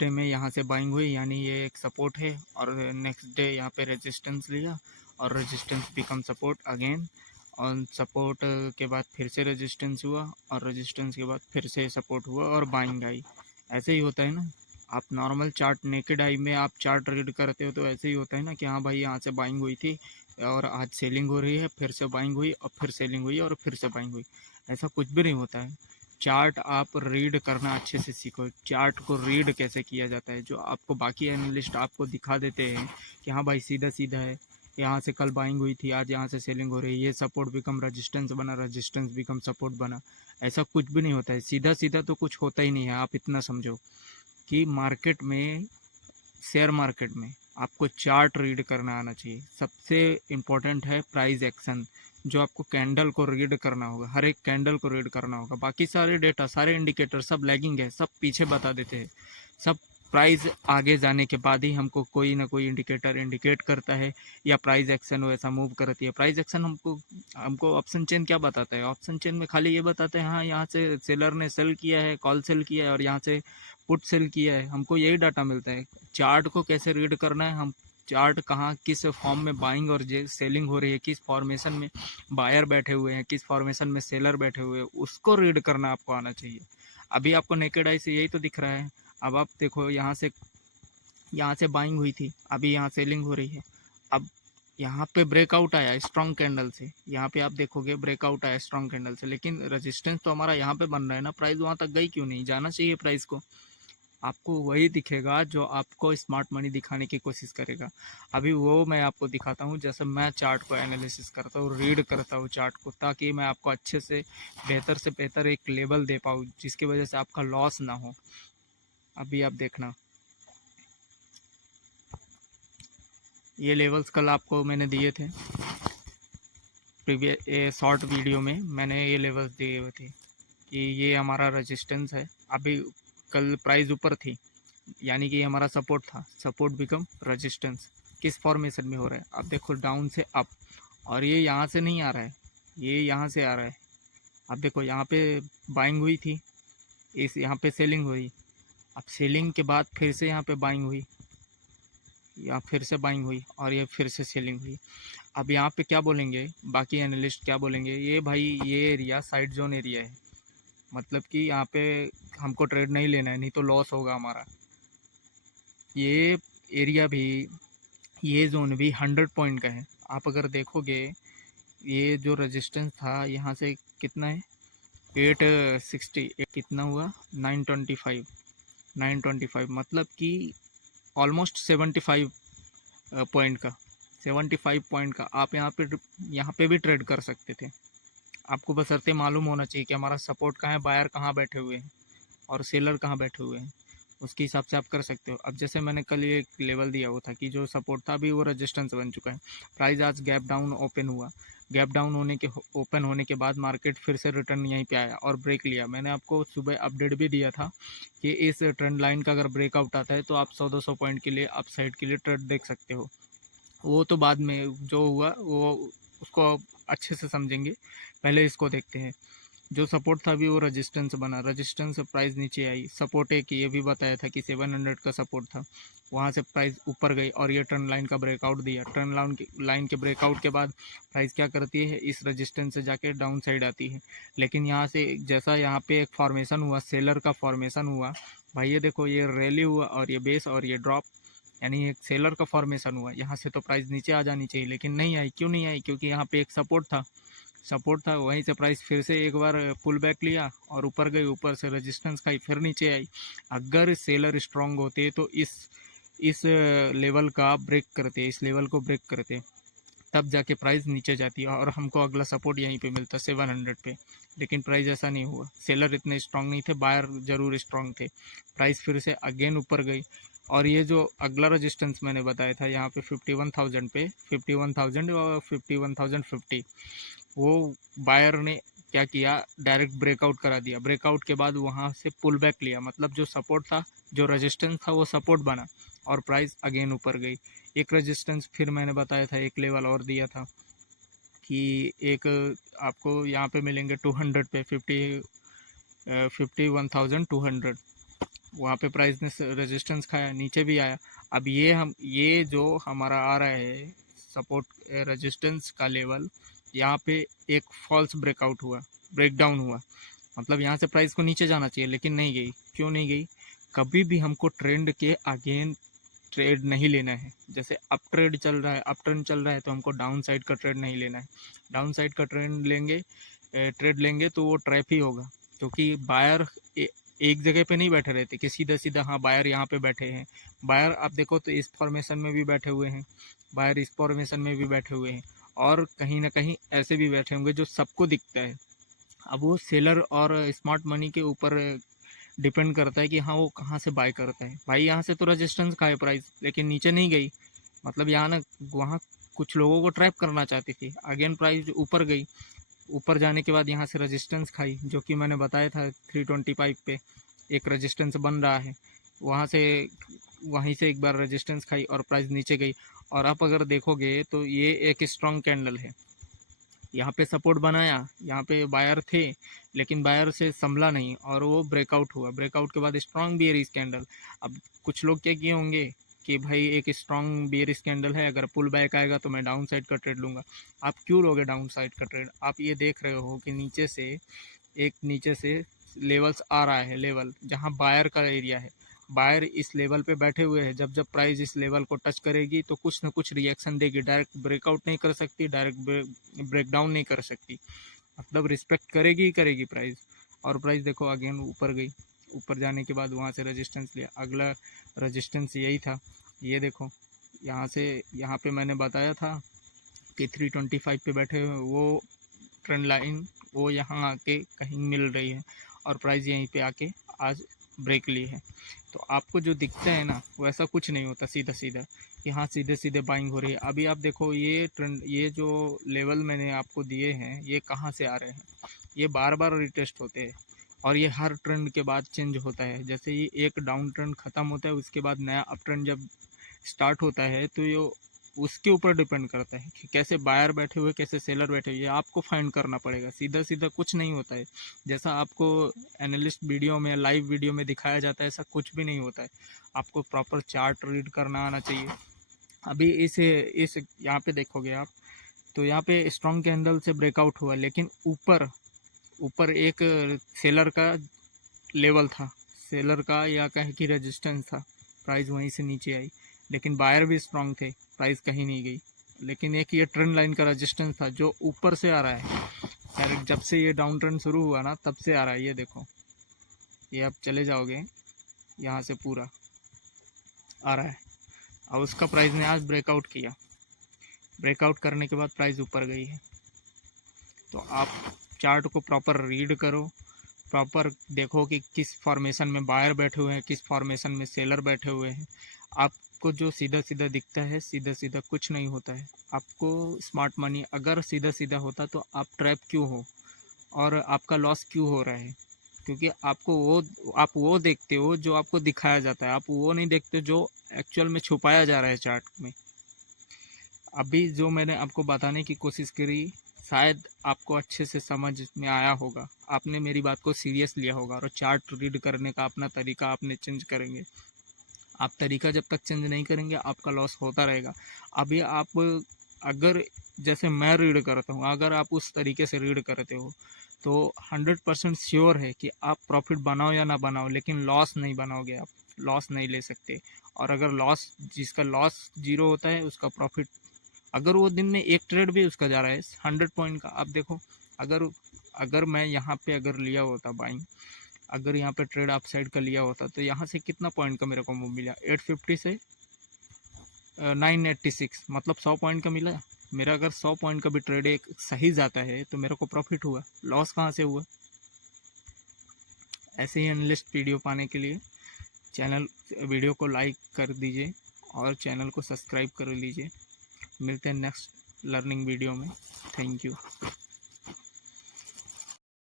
Day में यहाँ से बाइंग हुई, यानी ये एक सपोर्ट है, और नेक्स्ट डे यहाँ पे रेजिस्टेंस लिया और रेजिस्टेंस बिकम सपोर्ट अगेन, और सपोर्ट के बाद फिर से रेजिस्टेंस हुआ और रेजिस्टेंस के बाद फिर से सपोर्ट हुआ और बाइंग आई। ऐसे ही होता है ना, आप नॉर्मल चार्ट नेकेड आई में आप चार्ट रीड करते हो तो ऐसे ही होता है ना कि हाँ भाई यहाँ से बाइंग हुई थी और आज सेलिंग हो रही है, फिर से बाइंग हुई और फिर सेलिंग हुई और फिर से बाइंग हुई। ऐसा कुछ भी नहीं होता है। चार्ट आप रीड करना अच्छे से सीखो। चार्ट को रीड कैसे किया जाता है, जो आपको बाकी एनालिस्ट आपको दिखा देते हैं कि हाँ भाई सीधा सीधा है, यहाँ से कल बाइंग हुई थी, आज यहाँ से सेलिंग हो रही है, ये सपोर्ट बिकम रेजिस्टेंस बना, रेजिस्टेंस बिकम सपोर्ट बना। ऐसा कुछ भी नहीं होता है, सीधा सीधा तो कुछ होता ही नहीं है। आप इतना समझो कि मार्केट में, शेयर मार्केट में आपको चार्ट रीड करना आना चाहिए। सबसे इम्पोर्टेंट है प्राइस एक्शन, जो आपको कैंडल को रीड करना होगा, हर एक कैंडल को रीड करना होगा। बाकी सारे डेटा, सारे इंडिकेटर सब लैगिंग है, सब पीछे बता देते हैं। सब प्राइस आगे जाने के बाद ही हमको कोई ना कोई इंडिकेटर इंडिकेट करता है, या प्राइस एक्शन वैसा मूव करती है। प्राइस एक्शन हमको ऑप्शन चेन क्या बताता है? ऑप्शन चेन में खाली ये बताते हैं हाँ यहाँ से सेलर ने सेल किया है, कॉल सेल किया है, और यहाँ से पुट सेल किया है। हमको यही डाटा मिलता है। चार्ट को कैसे रीड करना है, हम चार्ट कहाँ किस फॉर्म में बाइंग और सेलिंग हो रही है, किस फॉर्मेशन में बायर बैठे हुए हैं, किस फॉर्मेशन में सेलर बैठे हुए हैं, उसको रीड करना आपको आना चाहिए। अभी आपको नेकेड आई से यही तो दिख रहा है। अब आप देखो यहाँ से बाइंग हुई थी, अभी यहाँ सेलिंग हो रही है। अब यहाँ पे ब्रेकआउट आया स्ट्रॉन्ग कैंडल से, यहाँ पे आप देखोगे ब्रेकआउट आया स्ट्रॉन्ग कैंडल से, लेकिन रेजिस्टेंस तो हमारा यहाँ पे बन रहा है ना। प्राइस वहाँ तक गई क्यों नहीं? जाना चाहिए प्राइस को। आपको वही दिखेगा जो आपको स्मार्ट मनी दिखाने की कोशिश करेगा। अभी वो मैं आपको दिखाता हूँ, जैसे मैं चार्ट को एनालिसिस करता हूँ, रीड करता हूँ चार्ट को, ताकि मैं आपको अच्छे से बेहतर एक लेवल दे पाऊँ, जिसकी वजह से आपका लॉस ना हो। अभी आप देखना, ये लेवल्स कल आपको मैंने दिए थे, प्रीवियस शॉर्ट वीडियो में मैंने ये लेवल्स दिए हुए थे कि ये हमारा रेजिस्टेंस है। अभी कल प्राइस ऊपर थी, यानी कि हमारा सपोर्ट था, सपोर्ट बिकम रेजिस्टेंस। किस फॉर्मेशन में हो रहा है? अब देखो डाउन से अप, और ये यहाँ से नहीं आ रहा है, ये यहाँ से आ रहा है। अब देखो यहाँ पे बाइंग हुई थी, इस यहाँ पे सेलिंग हुई, अब सेलिंग के बाद फिर से यहाँ पे बाइंग हुई, या फिर से बाइंग हुई, और ये फिर से सेलिंग हुई। अब यहाँ पे क्या बोलेंगे बाकी एनालिस्ट, क्या बोलेंगे? ये भाई ये एरिया साइड जोन एरिया है, मतलब कि यहाँ पे हमको ट्रेड नहीं लेना है, नहीं तो लॉस होगा हमारा। ये एरिया भी, ये जोन भी 100 पॉइंट का है। आप अगर देखोगे ये जो रेजिस्टेंस था यहाँ से कितना है, 860, कितना हुआ 925, मतलब कि ऑलमोस्ट 75 पॉइंट का, 75 पॉइंट का आप यहाँ पे भी ट्रेड कर सकते थे। आपको बशर्ते मालूम होना चाहिए कि हमारा सपोर्ट कहाँ है, बायर कहाँ बैठे हुए हैं और सेलर कहाँ बैठे हुए हैं, उसके हिसाब से आप कर सकते हो। अब जैसे मैंने कल ये एक लेवल दिया हुआ था कि जो सपोर्ट था अभी वो रेजिस्टेंस बन चुका है। प्राइस आज गैप डाउन ओपन हुआ, गैप डाउन ओपन होने के बाद मार्केट फिर से रिटर्न यहीं पे आया और ब्रेक लिया। मैंने आपको सुबह अपडेट भी दिया था कि इस ट्रेंड लाइन का अगर ब्रेकआउट आता है तो आप 100-200 पॉइंट के लिए अप साइड के लिए ट्रेड देख सकते हो। वो तो बाद में जो हुआ वो उसको अच्छे से समझेंगे, पहले इसको देखते हैं। जो सपोर्ट था अभी वो रेजिस्टेंस बना, रेजिस्टेंस से प्राइस नीचे आई। सपोर्ट एक ये भी बताया था कि 700 का सपोर्ट था, वहाँ से प्राइस ऊपर गई और ये ट्रेंड लाइन का ब्रेकआउट दिया। ट्रेंड लाइन के ब्रेकआउट के बाद प्राइस क्या करती है, इस रेजिस्टेंस से जाके डाउन साइड आती है। लेकिन यहाँ से जैसा यहाँ पे एक फॉर्मेशन हुआ, सेलर का फॉर्मेशन हुआ, भाई ये देखो ये रैली हुआ और ये बेस और ये ड्रॉप, यानी एक सेलर का फॉर्मेशन हुआ। यहाँ से तो प्राइस नीचे आ जानी चाहिए, लेकिन नहीं आई। क्यों नहीं आई? क्योंकि यहाँ पे एक सपोर्ट था, वहीं से प्राइस फिर से एक बार पुल बैक लिया और ऊपर गई, ऊपर से रेजिस्टेंस खाई, फिर नीचे आई। अगर सेलर स्ट्रांग होते तो इस लेवल का ब्रेक करते, इस लेवल को ब्रेक करते, तब जाके प्राइस नीचे जाती और हमको अगला सपोर्ट यहीं पे मिलता 700 पे। लेकिन प्राइस ऐसा नहीं हुआ, सेलर इतने स्ट्रांग नहीं थे, बायर जरूर स्ट्रांग थे। प्राइस फिर से अगेन ऊपर गई और ये जो अगला रेजिस्टेंस मैंने बताया था यहाँ पे 51,000 पे, 51,000 और 51,050, वो बायर ने क्या किया, डायरेक्ट ब्रेकआउट करा दिया। ब्रेकआउट के बाद वहाँ से पुल बैक लिया, मतलब जो सपोर्ट था, जो रेजिस्टेंस था वो सपोर्ट बना और प्राइस अगेन ऊपर गई। एक रेजिस्टेंस फिर मैंने बताया था, एक लेवल और दिया था कि एक आपको यहाँ पे मिलेंगे 200 पे, 51,200, वहाँ पे प्राइस ने रेजिस्टेंस खाया, नीचे भी आया। अब ये जो हमारा आ रहा है सपोर्ट रेजिस्टेंस का लेवल, यहाँ पे एक फॉल्स ब्रेकआउट हुआ, ब्रेकडाउन हुआ, मतलब यहाँ से प्राइस को नीचे जाना चाहिए लेकिन नहीं गई। क्यों नहीं गई? कभी भी हमको ट्रेंड के अगेन ट्रेड नहीं लेना है। जैसे अप ट्रेड चल रहा है, अप ट्रेंड चल रहा है, तो हमको डाउन साइड का ट्रेड नहीं लेना है। डाउन साइड का ट्रेड लेंगे तो वो ट्रैप ही होगा, क्योंकि बायर एक जगह पे नहीं बैठे रहते कि सीधा सीधा हाँ बायर यहाँ पे बैठे हैं। बायर आप देखो तो इस फॉर्मेशन में भी बैठे हुए हैं, बायर इस फॉर्मेशन में भी बैठे हुए हैं, और कहीं ना कहीं ऐसे भी बैठे होंगे जो सबको दिखता है। अब वो सेलर और स्मार्ट मनी के ऊपर डिपेंड करता है कि हाँ वो कहाँ से बाय करता है। भाई यहाँ से तो रेजिस्टेंस खाए प्राइस, लेकिन नीचे नहीं गई, मतलब यहाँ ना वहाँ कुछ लोगों को ट्रैप करना चाहती थी। अगेन प्राइस ऊपर गई, ऊपर जाने के बाद यहाँ से रेजिस्टेंस खाई, जो कि मैंने बताया था 325 पे एक रेजिस्टेंस बन रहा है, वहाँ से वहीं से एक बार रेजिस्टेंस खाई और प्राइस नीचे गई। और आप अगर देखोगे तो ये एक स्ट्रॉन्ग कैंडल है, यहाँ पे सपोर्ट बनाया, यहाँ पे बायर थे लेकिन बायर से संभला नहीं और वो ब्रेकआउट हुआ। ब्रेकआउट के बाद स्ट्रॉन्ग बियरिश कैंडल। अब कुछ लोग क्या किए होंगे कि भाई एक स्ट्रॉन्ग बियरिश कैंडल है, अगर पुल बैक आएगा तो मैं डाउन साइड का ट्रेड लूँगा। आप क्यों लोगे डाउन साइड का ट्रेड? आप ये देख रहे हो कि नीचे से लेवल्स आ रहा है, लेवल जहाँ बायर का एरिया है, बायर इस लेवल पे बैठे हुए हैं। जब प्राइस इस लेवल को टच करेगी तो कुछ ना कुछ रिएक्शन देगी, डायरेक्ट ब्रेकआउट नहीं कर सकती, डायरेक्ट ब्रेकडाउन नहीं कर सकती, मतलब रिस्पेक्ट करेगी ही करेगी प्राइस। और प्राइस देखो अगेन ऊपर गई, ऊपर जाने के बाद वहाँ से रेजिस्टेंस लिया, अगला रेजिस्टेंस यही था, ये देखो यहाँ पे मैंने बताया था कि 325 पे बैठे हुए वो ट्रेंड लाइन वो यहाँ आके कहीं मिल रही है और प्राइस यहीं पे आके आज ब्रेक ली है। तो आपको जो दिखता है ना वैसा कुछ नहीं होता सीधा सीधा कि हाँ सीधे सीधे बाइंग हो रही है। अभी आप देखो ये ट्रेंड, ये जो लेवल मैंने आपको दिए हैं ये कहाँ से आ रहे हैं? ये बार बार रिटेस्ट होते हैं और ये हर ट्रेंड के बाद चेंज होता है। जैसे ये एक डाउन ट्रेंड ख़त्म होता है उसके बाद नया अप ट्रेंड जब स्टार्ट होता है तो ये उसके ऊपर डिपेंड करता है कि कैसे बायर बैठे हुए कैसे सेलर बैठे हुए, आपको फाइंड करना पड़ेगा। सीधा सीधा कुछ नहीं होता है, जैसा आपको एनालिस्ट वीडियो में लाइव वीडियो में दिखाया जाता है ऐसा कुछ भी नहीं होता है। आपको प्रॉपर चार्ट रीड करना आना चाहिए। अभी इस यहाँ पे देखोगे आप तो यहाँ पे स्ट्रॉन्ग कैंडल से ब्रेकआउट हुआ, लेकिन ऊपर एक सेलर का लेवल था, सेलर का या कहे कि रेजिस्टेंस था, प्राइस वहीं से नीचे आई, लेकिन बायर भी स्ट्रांग थे, प्राइस कहीं नहीं गई। लेकिन एक ये ट्रेंड लाइन का रेजिस्टेंस था जो ऊपर से आ रहा है, डायरेक्ट जब से ये डाउन ट्रेंड शुरू हुआ ना तब से आ रहा है। ये देखो, ये आप चले जाओगे यहाँ से पूरा आ रहा है। अब उसका प्राइस ने आज ब्रेकआउट किया, ब्रेकआउट करने के बाद प्राइस ऊपर गई है। तो आप चार्ट को प्रॉपर रीड करो, प्रॉपर देखो कि किस फॉर्मेशन में बायर बैठे हुए हैं, किस फॉर्मेशन में सेलर बैठे हुए हैं। आपको जो सीधा सीधा दिखता है सीधा सीधा कुछ नहीं होता है। आपको स्मार्ट मनी अगर सीधा सीधा होता तो आप ट्रैप क्यों हो और आपका लॉस क्यों हो रहा है? क्योंकि आप वो देखते हो जो आपको दिखाया जाता है, आप वो नहीं देखते जो एक्चुअल में छुपाया जा रहा है चार्ट में। अभी जो मैंने आपको बताने की कोशिश करी शायद आपको अच्छे से समझ में आया होगा, आपने मेरी बात को सीरियस लिया होगा और चार्ट रीड करने का अपना तरीका आपने चेंज करेंगे। आप तरीका जब तक चेंज नहीं करेंगे आपका लॉस होता रहेगा। अभी आप अगर जैसे मैं रीड करता हूँ, अगर आप उस तरीके से रीड करते हो तो 100% श्योर है कि आप प्रॉफिट बनाओ या ना बनाओ, लेकिन लॉस नहीं बनाओगे, आप लॉस नहीं ले सकते। और अगर जिसका लॉस 0 होता है उसका प्रॉफिट, अगर वो दिन में एक ट्रेड भी उसका जा रहा है 100 पॉइंट का, आप देखो अगर मैं यहाँ पे अगर लिया होता बाइंग, अगर यहाँ पे ट्रेड अप साइड का लिया होता तो यहाँ से कितना पॉइंट का मेरे को मिला? 850 से 986, मतलब 100 पॉइंट का मिला मेरा। अगर 100 पॉइंट का भी ट्रेड एक सही जाता है तो मेरे को प्रॉफिट हुआ, लॉस कहाँ से हुआ? ऐसे ही एनालिस्ट वीडियो पाने के लिए वीडियो को लाइक कर दीजिए और चैनल को सब्सक्राइब कर लीजिए। मिलते हैं नेक्स्ट लर्निंग वीडियो में। Thank you.